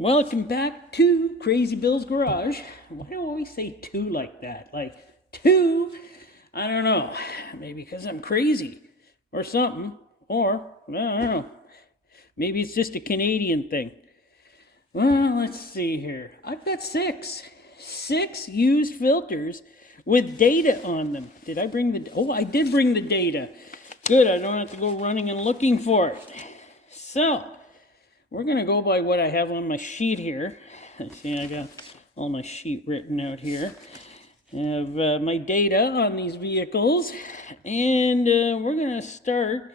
Welcome back to Crazy Bill's Garage. Why do I always say two like that? Like, two? I don't know. Maybe because I'm crazy or something. Or, I don't know. Maybe it's just a Canadian thing. Well, let's see here. I've got six used filters with data on them. Did I bring the... Oh, I did bring the data. Good, I don't have to go running and looking for it. So... we're going to go by what I have on my sheet here. See, I got all my sheet written out here. I have my data on these vehicles. And we're going to start,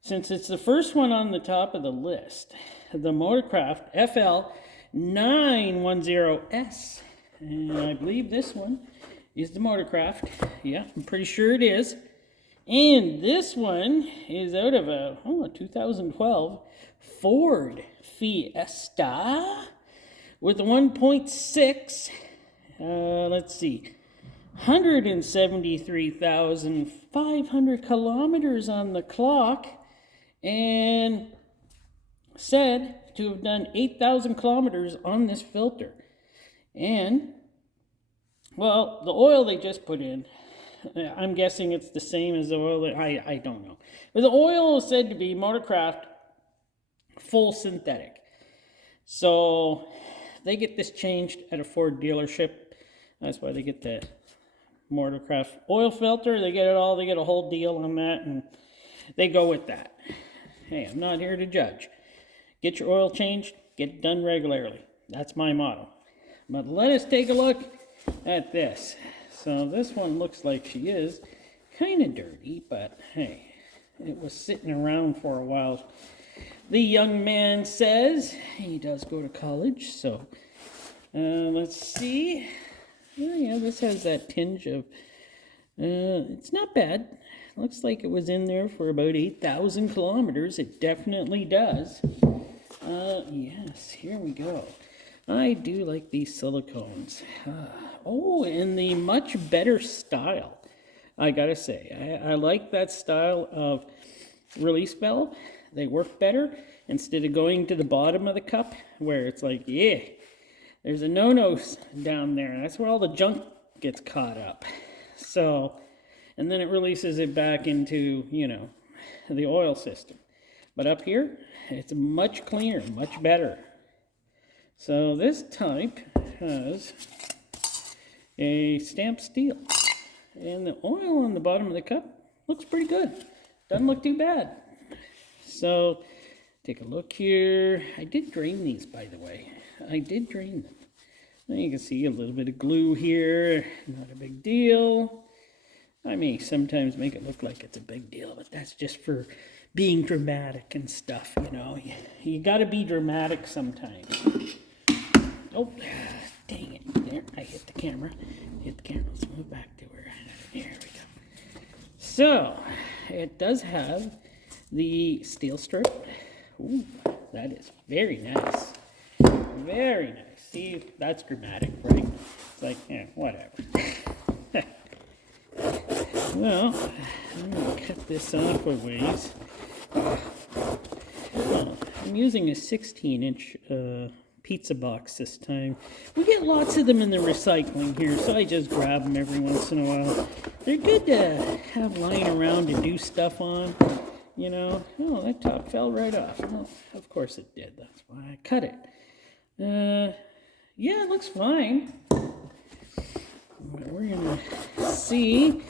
since it's the first one on the top of the list, the Motorcraft FL910S. And I believe this one is the Motorcraft. Yeah, I'm pretty sure it is. And this one is out of a 2012 Ford Fiesta with a 1.6, let's see, 173,500 kilometers on the clock, and said to have done 8,000 kilometers on this filter. And, well, the oil they just put in, I'm guessing it's the same as the oil that I don't know. But the oil is said to be Motorcraft full synthetic. So they get this changed at a Ford dealership. That's why they get the Motorcraft oil filter. They get it all. They get a whole deal on that, and they go with that. Hey, I'm not here to judge. Get your oil changed. Get it done regularly. That's my motto. But let us take a look at this. So this one looks like she is kind of dirty, but hey, it was sitting around for a while. The young man says he does go to college, so let's see. Oh, yeah, this has that tinge of, it's not bad. Looks like it was in there for about 8,000 kilometers. It definitely does. Yes, here we go. I do like these silicones. Oh, and the much better style, I gotta say. I like that style of release valve. They work better instead of going to the bottom of the cup where it's like, yeah, there's a no-no down there. That's where all the junk gets caught up. So, and then it releases it back into, the oil system. But up here, it's much cleaner, much better. So this type has a stamped steel, and the oil on the bottom of the cup looks pretty good. Doesn't look too bad. So take a look here. I did drain these, by the way. I did drain them. Now you can see a little bit of glue here. Not a big deal. I may sometimes make it look like it's a big deal, but that's just for being dramatic and stuff, You got to be dramatic sometimes. Oh, dang it. There, I hit the camera. Let's move back to her. There we go. So, it does have the steel strip. Ooh, that is very nice. Very nice. See, that's dramatic, right? It's like, whatever. Well, I'm going to cut this off a ways. Well, I'm using a 16-inch pizza box this time. We get lots of them in the recycling here, so I just grab them every once in a while. They're good to have lying around to do stuff on, Oh, that top fell right off. Well, of course it did. That's why I cut it. Yeah, it looks fine. We're going to see.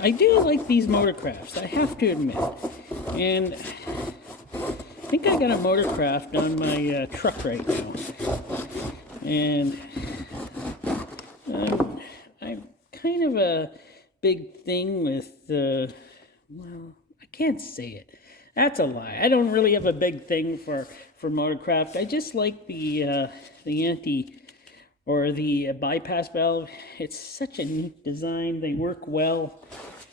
I do like these Motorcrafts, I have to admit. And I think I got a Motorcraft on my truck right now. And I'm kind of a big thing with, well, I can't say it. That's a lie. I don't really have a big thing for Motorcraft. I just like the anti or the bypass valve. It's such a neat design. They work well.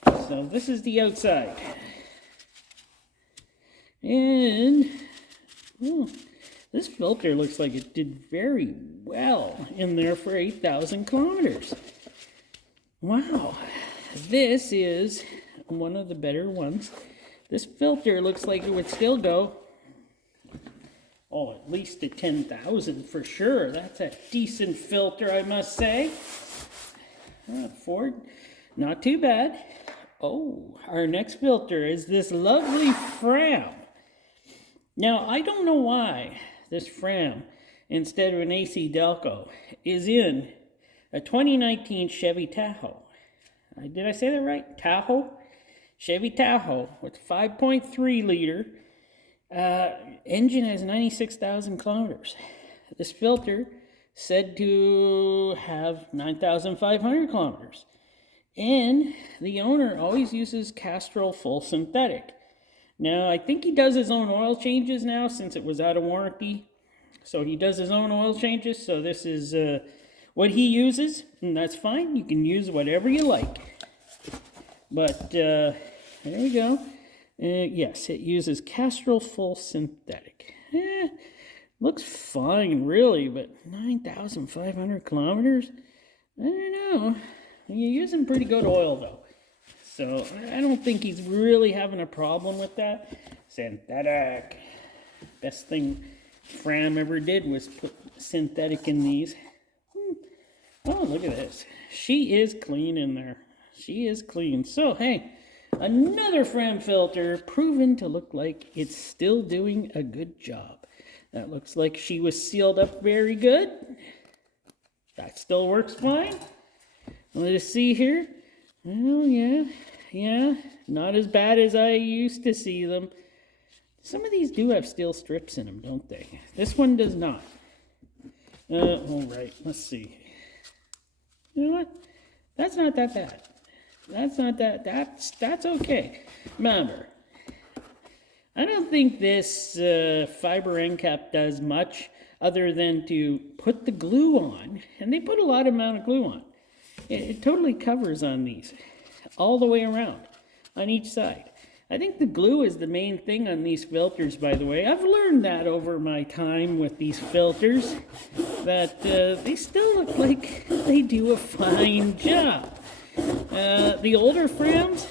So this is the outside. And this filter looks like it did very well in there for 8,000 kilometers. Wow. This is one of the better ones. This filter looks like it would still go Oh, at least a 10,000 for sure. That's a decent filter, I must say. Ford, not too bad. Oh, our next filter is this lovely Fram. Now, I don't know why this Fram, instead of an AC Delco, is in a 2019 Chevy Tahoe. Did I say that right? Tahoe? Chevy Tahoe with 5.3 liter. Engine has 96,000 kilometers. This filter said to have 9,500 kilometers. And the owner always uses Castrol full synthetic. Now, I think he does his own oil changes now since it was out of warranty. So he does his own oil changes. So this is what he uses, and that's fine. You can use whatever you like. But there you go. Yes, it uses Castrol full synthetic. Looks fine, really, but 9,500 kilometers? I don't know. You're using pretty good oil, though. So I don't think he's really having a problem with that. Synthetic. Best thing Fram ever did was put synthetic in these. Oh, look at this. She is clean in there. She is clean. So, hey, another Fram filter proven to look like it's still doing a good job. That looks like she was sealed up very good. That still works fine. Let us see here. Oh, yeah, not as bad as I used to see them. Some of these do have steel strips in them, don't they? This one does not. All right, let's see. You know what? That's not that bad. That's not that, that's okay. Remember, I don't think this fiber end cap does much other than to put the glue on, and they put a lot amount of glue on. It totally covers on these, all the way around, on each side. I think the glue is the main thing on these filters, by the way. I've learned that over my time with these filters, that they still look like they do a fine job. The older Frams,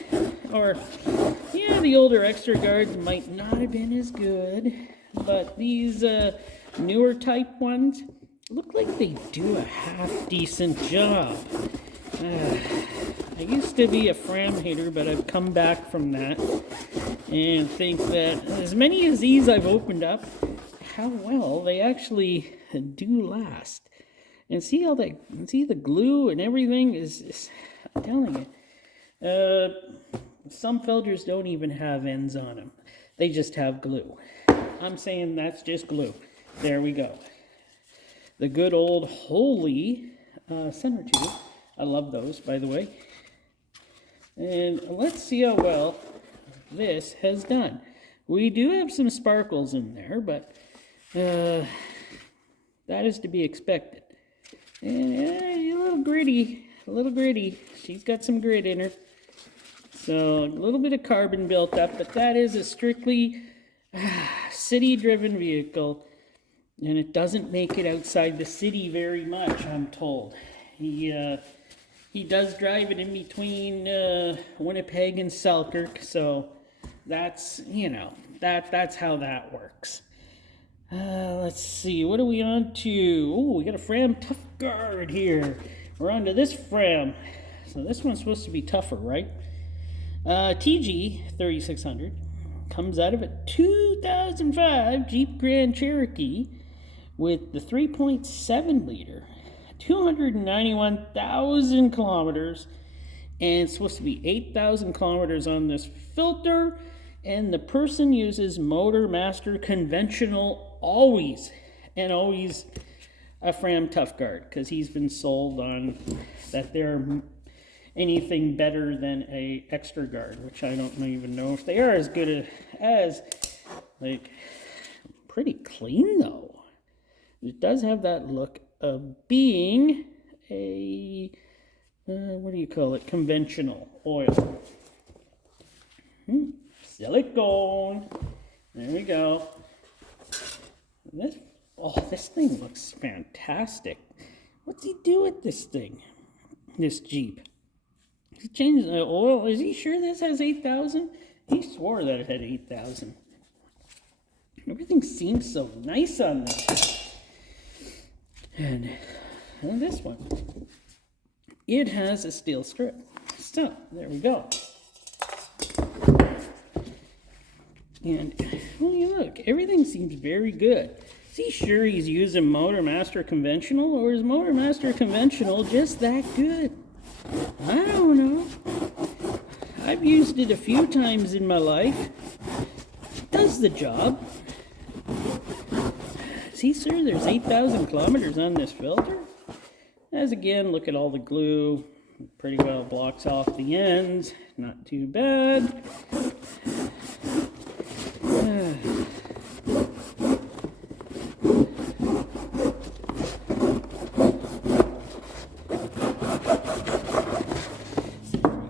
or yeah, the older extra guards might not have been as good, but these newer type ones look like they do a half decent job. I used to be a Fram hater, but I've come back from that and think that as many as these I've opened up, how well they actually do last. And see how they, see the glue and everything is I'm telling you, some filters don't even have ends on them. They just have glue. I'm saying that's just glue. There we go. The good old Holy center tube. I love those, by the way. And let's see how well this has done. We do have some sparkles in there, but that is to be expected. And a little gritty, a little gritty. She's got some grit in her. So a little bit of carbon built up, but that is a strictly city-driven vehicle. And it doesn't make it outside the city very much, I'm told. He does drive it in between Winnipeg and Selkirk, so that's, you know, that's how that works. Let's see, what are we on to? Oh, we got a Fram Tough Guard here. We're on to this Fram. So this one's supposed to be tougher, right? TG 3600 comes out of a 2005 Jeep Grand Cherokee with the 3.7 liter, 291,000 kilometers, and it's supposed to be 8,000 kilometers on this filter, and the person uses Motor Master Conventional always, and always a Fram Tough Guard, because he's been sold on that they're anything better than a extra guard, which I don't even know if they are as good as like, pretty clean though. It does have that look of being a, what do you call it, conventional oil. Silicone. There we go. This, oh, this thing looks fantastic. What's he do with this thing? This Jeep. He changed the oil. Is he sure this has 8,000? He swore that it had 8,000. Everything seems so nice on this. And this one, it has a steel strip. So, there we go. And, well, you look, everything seems very good. Is he sure he's using Motormaster Conventional, or is Motormaster Conventional just that good? I don't know. I've used it a few times in my life. It does the job. See, sir, there's 8,000 kilometers on this filter. As again, look at all the glue. Pretty well blocks off the ends. Not too bad.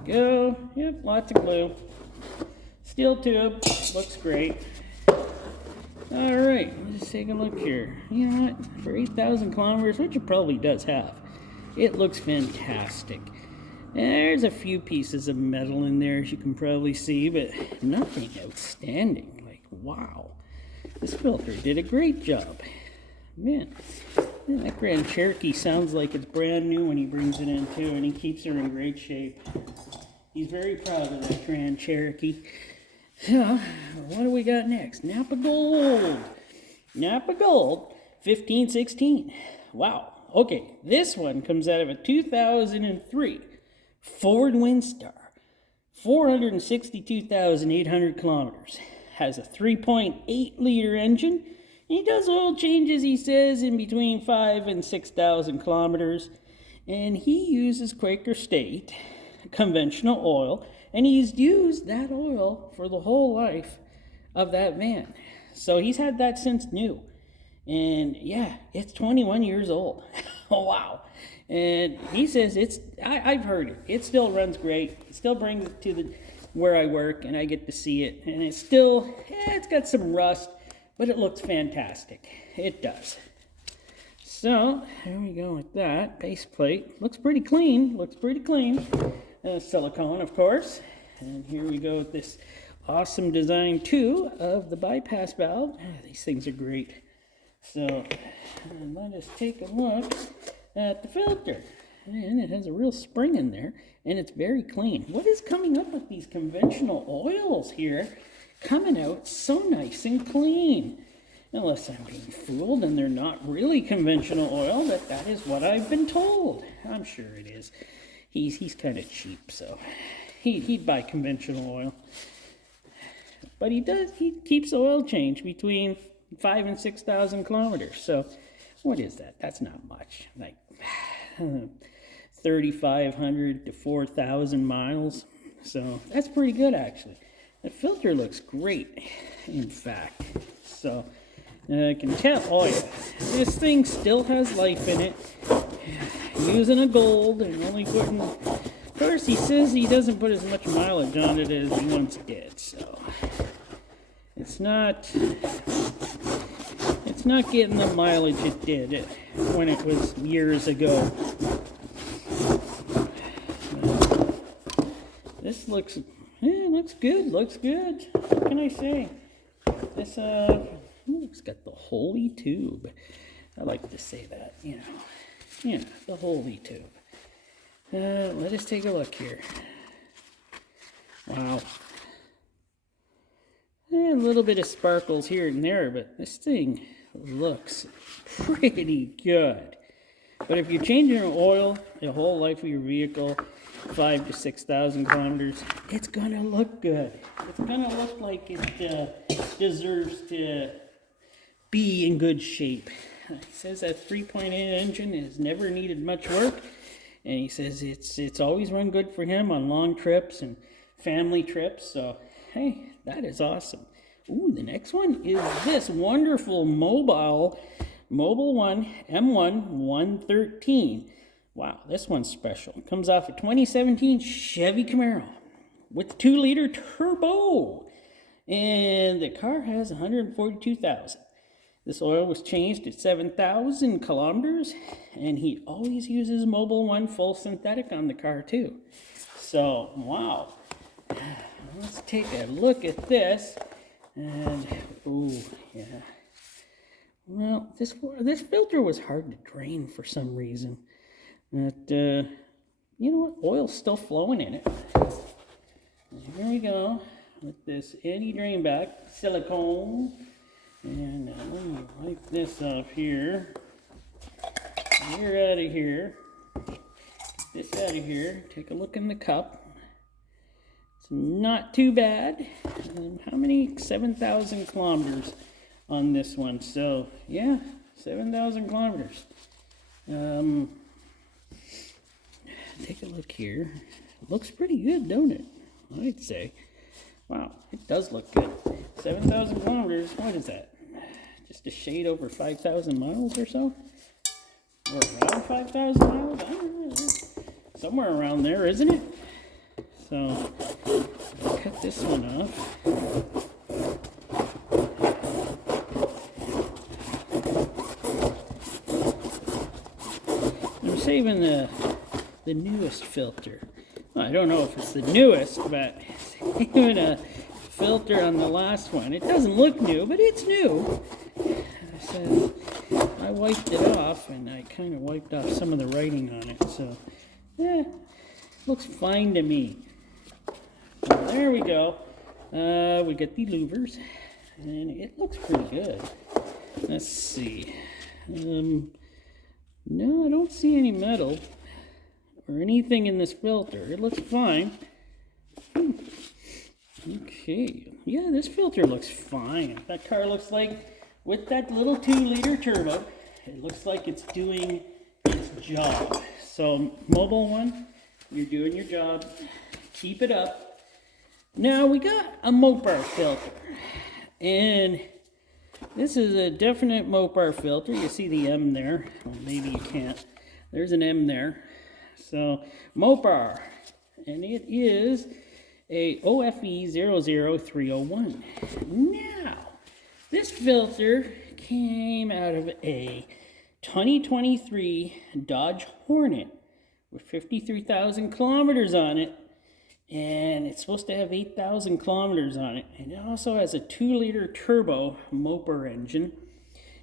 Go. Yep, lots of glue. Steel tube. Looks great. Alright, let's take a look here. You know what? For 8,000 kilometers, which it probably does have, it looks fantastic. There's a few pieces of metal in there, as you can probably see, but nothing outstanding. Like, wow. This filter did a great job. Man, that Grand Cherokee sounds like it's brand new when he brings it in, too, and he keeps her in great shape. He's very proud of that Grand Cherokee. So, what do we got next? Nappa Gold. Nappa Gold 1516. Wow. Okay, this one comes out of a 2003 Ford Windstar. 462,800 kilometers. Has a 3.8 liter engine. He does oil changes, he says, in between 5,000 and 6,000 kilometers. And he uses Quaker State conventional oil. And he's used that oil for the whole life of that van. So he's had that since new. And yeah, it's 21 years old. Oh, wow. And he says I've heard it. It still runs great. It still brings it to where I work and I get to see it. And it's still, it's got some rust, but it looks fantastic. It does. So, there we go with that. Base plate. Looks pretty clean. Looks pretty clean. Silicone, of course. And here we go with this awesome design, too, of the bypass valve. These things are great. So, let us take a look at the filter. And it has a real spring in there, and it's very clean. What is coming up with these conventional oils here? Coming out so nice and clean. Unless I'm being fooled and they're not really conventional oil, but that is what I've been told. I'm sure it is. He's kind of cheap, so he'd buy conventional oil. But he keeps the oil change between 5,000 and 6,000 kilometers. So what is that? That's not much. Like 3,500 to 4,000 miles. So that's pretty good, actually. The filter looks great, in fact. So I can tell, oh yeah, this thing still has life in it. Using a gold and only putting, of course he says he doesn't put as much mileage on it as he once did, so it's not getting the mileage it did when it was years ago. This looks good, looks good. What can I say? This it's got the holy tube. I like to say that, you know. Yeah, the holy tube. Let us take a look here. Wow. A little bit of sparkles here and there, but this thing looks pretty good. But if you're changing your oil the whole life of your vehicle, 5,000 to 6,000 kilometers, it's gonna look good. It's gonna look like it deserves to be in good shape. He says that 3.8 engine has never needed much work, and he says it's always run good for him on long trips and family trips. So hey, that is awesome. Ooh, the next one is this wonderful Mobile One M1 113. Wow, this one's special. It comes off a 2017 Chevy Camaro with 2-liter turbo, and the car has 142,000. This oil was changed at 7,000 kilometers, and he always uses Mobile One full synthetic on the car too. So, wow. Let's take a look at this. And, oh, yeah. Well, this filter was hard to drain for some reason. But, you know what? Oil's still flowing in it. Here we go with this anti-drain back silicone. And let me wipe this off here. You're out of here. Get this out of here. Take a look in the cup. It's not too bad. How many? 7,000 kilometers on this one. So, yeah, 7,000 kilometers. Take a look here. Looks pretty good, don't it? I'd say. Wow, it does look good. 7,000 kilometers, what is that? Just a shade over 5,000 miles or so? Or around 5,000 miles? I don't know. Somewhere around there, isn't it? So, I'll cut this one off. I'm saving the newest filter. Well, I don't know if it's the newest, but even a filter on the last one. It doesn't look new, but it's new. So I wiped it off, and I kind of wiped off some of the writing on it. So, yeah, looks fine to me. So there we go. We get the louvers, and it looks pretty good. Let's see. No, I don't see any metal or anything in this filter. It looks fine. Okay. Yeah, this filter looks fine. That car looks like, with that little 2-liter turbo, it looks like it's doing its job. So, Mobile One, you're doing your job. Keep it up. Now, we got a Mopar filter. And this is a definite Mopar filter. You see the M there. Well, maybe you can't. There's an M there. So, Mopar. And it is a OFE 00301. Now, this filter came out of a 2023 Dodge Hornet with 53,000 kilometers on it. And it's supposed to have 8,000 kilometers on it. And it also has a 2-liter turbo Mopar engine.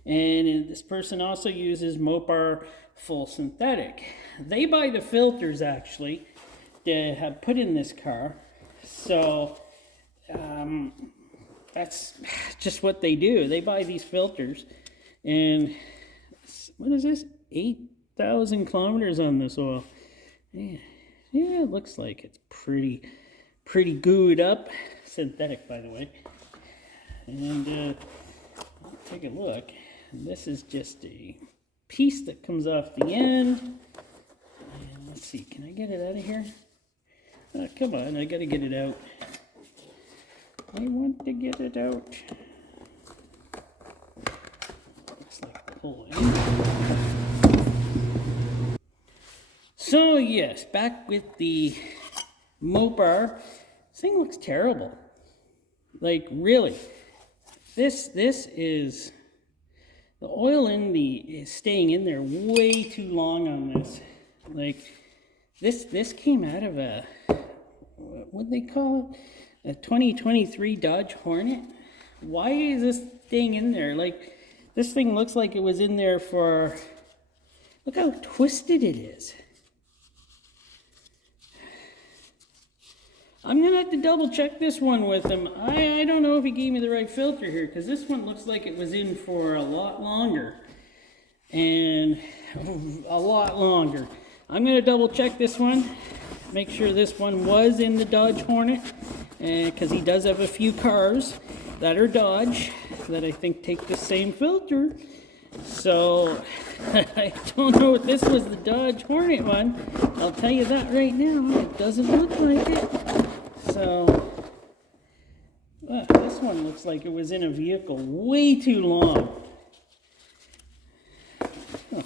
And this person also uses Mopar full synthetic. They buy the filters, actually, to have put in this car. So, that's just what they do. They buy these filters. And, what is this? 8,000 kilometers on this oil. Yeah. Yeah, it looks like it's pretty gooed up. Synthetic, by the way. And take a look. This is just a piece that comes off the end. And let's see, can I get it out of here? Come on, I gotta get it out. I want to get it out. Looks like the whole end. So yes, back with the Mopar. This thing looks terrible. Like, really. This is, the oil is staying in there way too long on this. Like, this came out of a, what do they call it? A 2023 Dodge Hornet. Why is this staying in there? Like, this thing looks like it was in there for, look how twisted it is. I'm going to have to double check this one with him. I don't know if he gave me the right filter here, because this one looks like it was in for a lot longer. And a lot longer. I'm going to double check this one. Make sure this one was in the Dodge Hornet. Because he does have a few cars that are Dodge that I think take the same filter. So, I don't know if this was the Dodge Hornet one. I'll tell you that right now. It doesn't look like it. So, this one looks like it was in a vehicle way too long. Oh,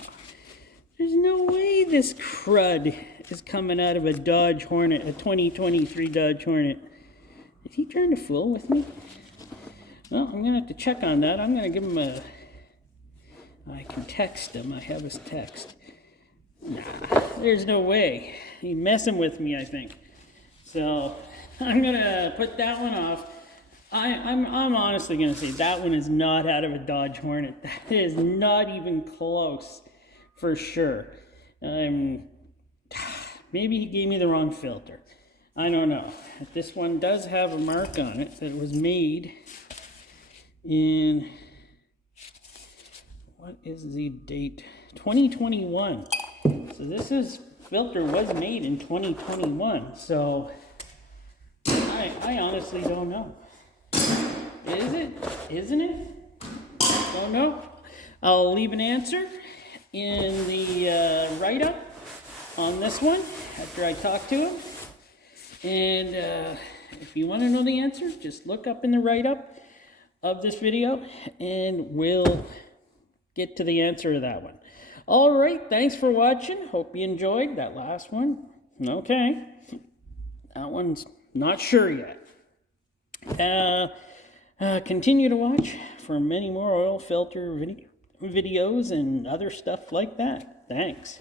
there's no way this crud is coming out of a Dodge Hornet, a 2023 Dodge Hornet. Is he trying to fool with me? Well, I'm going to have to check on that. I'm going to give him a... I can text him. I have his text. Nah, there's no way. He's messing with me, I think. So, I'm going to put that one off. I'm honestly going to say that one is not out of a Dodge Hornet. That is not even close, for sure. Maybe he gave me the wrong filter. I don't know. This one does have a mark on it that it was made in, what is the date? 2021. So this filter was made in 2021. So I honestly don't know. Is it? Isn't it? Don't know. I'll leave an answer in the write-up on this one after I talk to him. And if you want to know the answer, just look up in the write-up of this video and we'll get to the answer of that one. All right, thanks for watching. Hope you enjoyed that last one. Okay. That one's not sure yet. Continue to watch for many more oil filter videos and other stuff like that. Thanks.